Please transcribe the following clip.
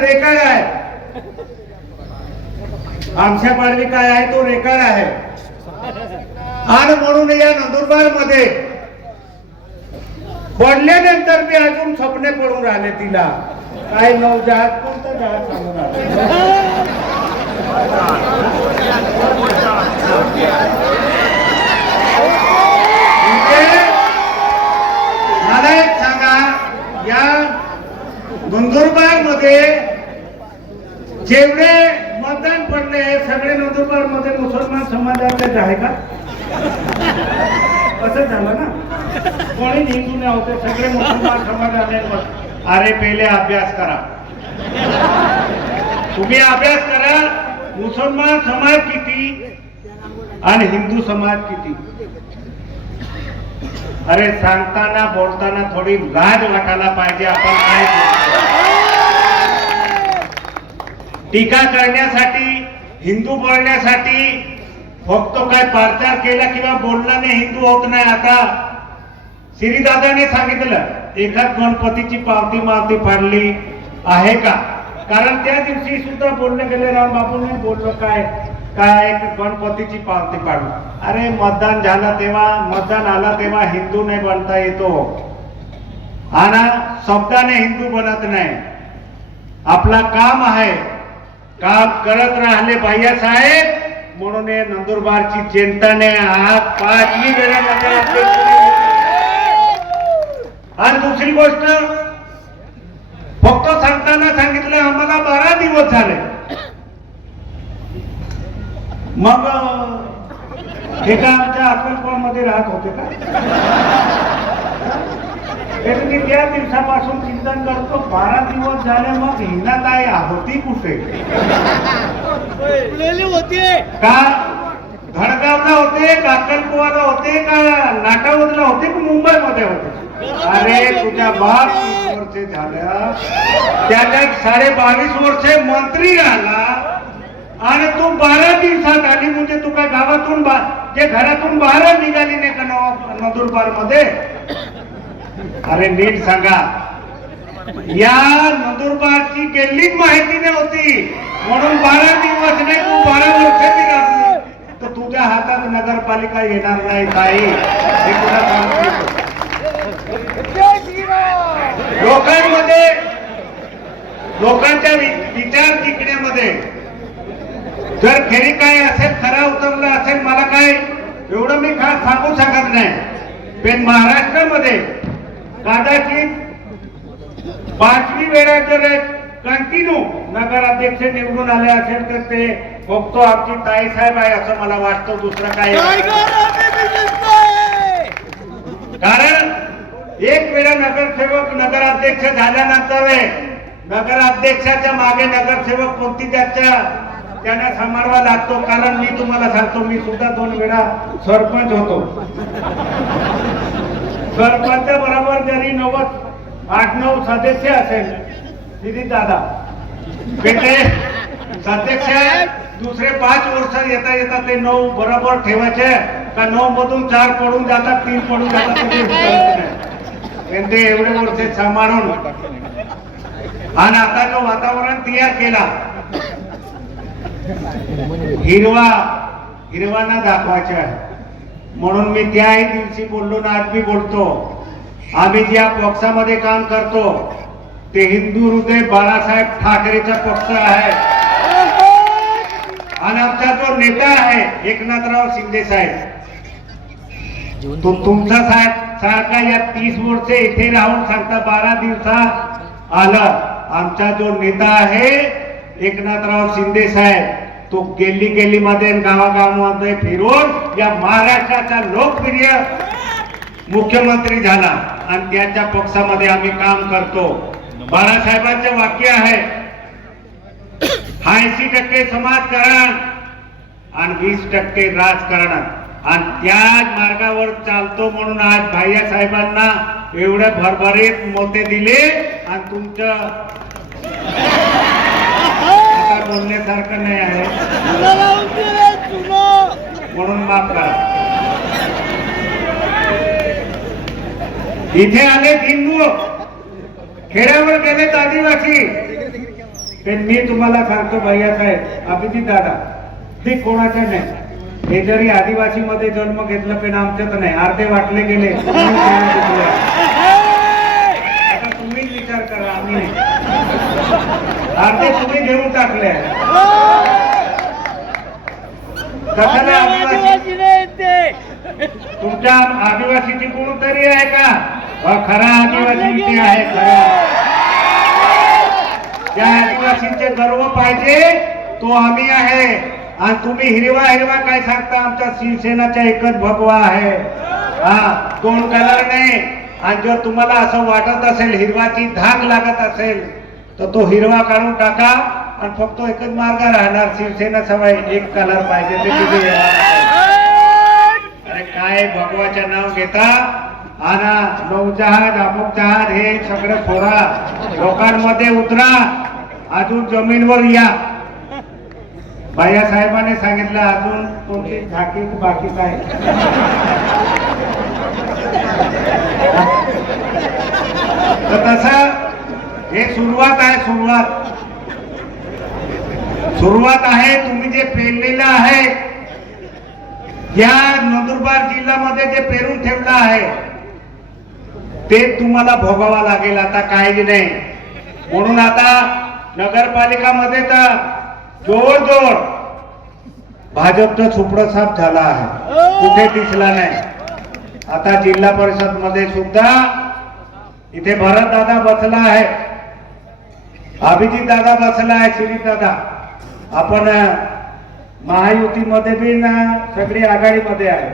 Record आहे. आमच्या पाडवी काय आहे तो रेकार आहे. आणि म्हणून या नंदुरबारमध्ये पडल्यानंतर मी अजून स्वप्ने पडून राहिले तिला. काय नऊ जहाज कोणतं जहाज सांगून मला एक सांगा या नंदुरबारमध्ये जेवढे मतदान पडले सगळे नंदुरबारमध्ये मुसलमान समाजाचे आहे का? असं झालं ना? कोणी हिंदू नाही होते सगळे मुसलमान समाजाने अरे पहिले अभ्यास करा. तुम्ही अभ्यास करा मुसलमान समाज किती आणि हिंदू समाज किती? अरे सांगताना बोलताना थोडी लाज वाटायला पाहिजे आपण काय बोलतो. टीका करण्यासाठी हिंदू बोलण्यासाठी फक्त काय प्रचार केला किंवा बोलण्याने हिंदू होत नाही. आता श्रीदादाने सांगितलं एखाद गणपतीची पावती मावती पाडली आहे का? कारण त्या दिवशी सुद्धा बोलणं गेले राम बापूने बोललो काय? काय गणपतीची पावती पाडू अरे मतदान झालं तेव्हा मतदान आला तेव्हा हिंदू नाही बनता येतो. आणि शब्दाने हिंदू बनत नाही. आपला काम आहे काम करत राहिले बाह्यासाहेब म्हणून नंदुरबारची जनताने आज पाचवी वेळा आणि दुसरी गोष्ट फक्त सांगताना सांगितलं आम्हाला बारा दिवस झाले. मग हे का आमच्या अक्कलकोटमध्ये राहत होते का? तर मी त्या दिवसापासून चिंतन करतो बारा दिवस झाले मग हिना काय होती कुठे होते? का धडगावला होते का अक्कलकुवाला होते का नाटावतला होते की मुंबईमध्ये होते? अरे तुझ्या बाप वर्षे झाल्या? त्याच्यात साडे बावीस वर्षे मंत्री राहिला आणि तू बारा दिवसात आली म्हणजे तू काय गावातून बा जे घरातून बाहेर निघाली नाही का नंदुरबारमध्ये अरे नीट सांगा. या नंदुरबारची गेल्लीच माहिती नव्हती म्हणून बारा दिवस नाही तू बारा वर्ष तर तुझ्या हातात नगरपालिका येणार नाही काही हे तुला सांगतो. लोकांमध्ये लोकांच्या विचार टिकण्यामध्ये जर खेरी काय असेल खरा उतरला असेल मला काय एवढं मी खास सांगू शकत नाही. पण महाराष्ट्रामध्ये कदाचित पाचवी वेळा जर कंटिन्यू नगराध्यक्ष निवडून आले असेल तर ते फक्त आमची ताई साहेब आहे असं मला वाटतं दुसरं काय कारण एक वेळा नगरसेवक नगराध्यक्ष झाल्यानंतर नगराध्यक्षाच्या मागे नगरसेवक कोणती त्याच्या त्यांना सांभाळवा लागतो. कारण मी तुम्हाला सांगतो मी सुद्धा दोन वेळा सरपंच होतो. सरपंच बरोबर जरी नव्वद आठ नऊ सदस्य असेल दिदी दादा. बेटे सदस्य दुसरे पाच वर्ष येता येता ते नऊ बरोबर ठेवायचे का नऊ मधून चार पडून जातात तीन पडून जातात ते एवढे वर्ष सांभाळून. आणि आता जो वातावरण तयार केला हिरवा हिरवाना दाखवायचे आहे. म्हणून मी त्याही दिवशी बोललो ना आज मी बोलतो. आम्ही ज्या पक्षामध्ये काम करतो ते हिंदू हृदय बाळासाहेब ठाकरेचा पक्ष आहे. आणि आमचा जो नेता आहे एकनाथराव शिंदे साहेब. तो तुमचा साहेब सारखा या तीस वर्ष इथे राहून सांगता बारा दिवसा आलं. आमचा जो नेता आहे एकनाथराव शिंदे साहेब. तो गेली गेली मध्ये गावागावामध्ये फिरून या महाराष्ट्राचा लोकप्रिय मुख्यमंत्री झाला. आणि त्याच्या पक्षामध्ये आम्ही काम करतो. बाळासाहेबांचे वाक्य आहे ऐंशी टक्के समाजकारण आणि वीस टक्के राजकारण. आणि त्याच मार्गावर चालतो म्हणून आज भाईया साहेबांना एवढे भरभरीत मोते दिले आणि तुमचं बोलण्यासारखं नाही आहे. म्हणून माफ करा. इथे आले हिंदू. खेड्यावर गेलेत आदिवासी. ते मी तुम्हाला सांगतो भैया साहेब अभिजित दादा ते कोणाचं नाही. हे जरी आदिवासी मध्ये जन्म घेतलं पण आमच्यात नाही. अर्धे वाटले गेले आता तुम्हीच विचार करा आम्ही नाही अर्धे तुम्ही घेऊन टाकले कशाला आदिवासी? तुमच्या आदिवासीची गुण तरी आहे का? खरा आदिवासी इथे आहे खरा. ज्या आदिवासींचे गर्व पाहिजे तो आम्ही आहे. आणि तुम्ही हिरवा हिरवा काय सांगता? आमच्या शिवसेनाचा एकच भगवा आहे. हा दोन कलर नाही. आणि जर तुम्हाला असं वाटत असेल हिरवाची धाक लागत असेल तर तो हिरवा काढून टाका आणि फक्त एकच मार्ग राहणार. शिवसेना सवय एक कलर पाहिजे ते अरे काय भगवाचं नाव घेता? आणा नौजहाज अमुक जहाज हे सगळं फोडा लोकांमध्ये उतरा. अजून जमीनवर या. साहेबांनी सांगितलं अजून कोणती झाकी बाकीच आहे. तर तसं हे सुरुवात आहे सुरुवात. सुरुवात आहे तुम्ही जे पेरलेलं आहे या नंदुरबार जिल्ह्यामध्ये जे पेरून ठेवलं आहे ते तुम्हाला भोगावा लागेल आता काही नाही. म्हणून आता नगरपालिकामध्ये तर जोर जोर भाजपचं सुपडं साफ झाला आहे. कुठे दिसला नाही. आता जिल्हा परिषदमध्ये सुद्धा इथे भरत दादा बसला आहे. अभिजित दादा बसला आहे श्री दादा. आपण महायुतीमध्ये बी ना सगळी आघाडीमध्ये आहे.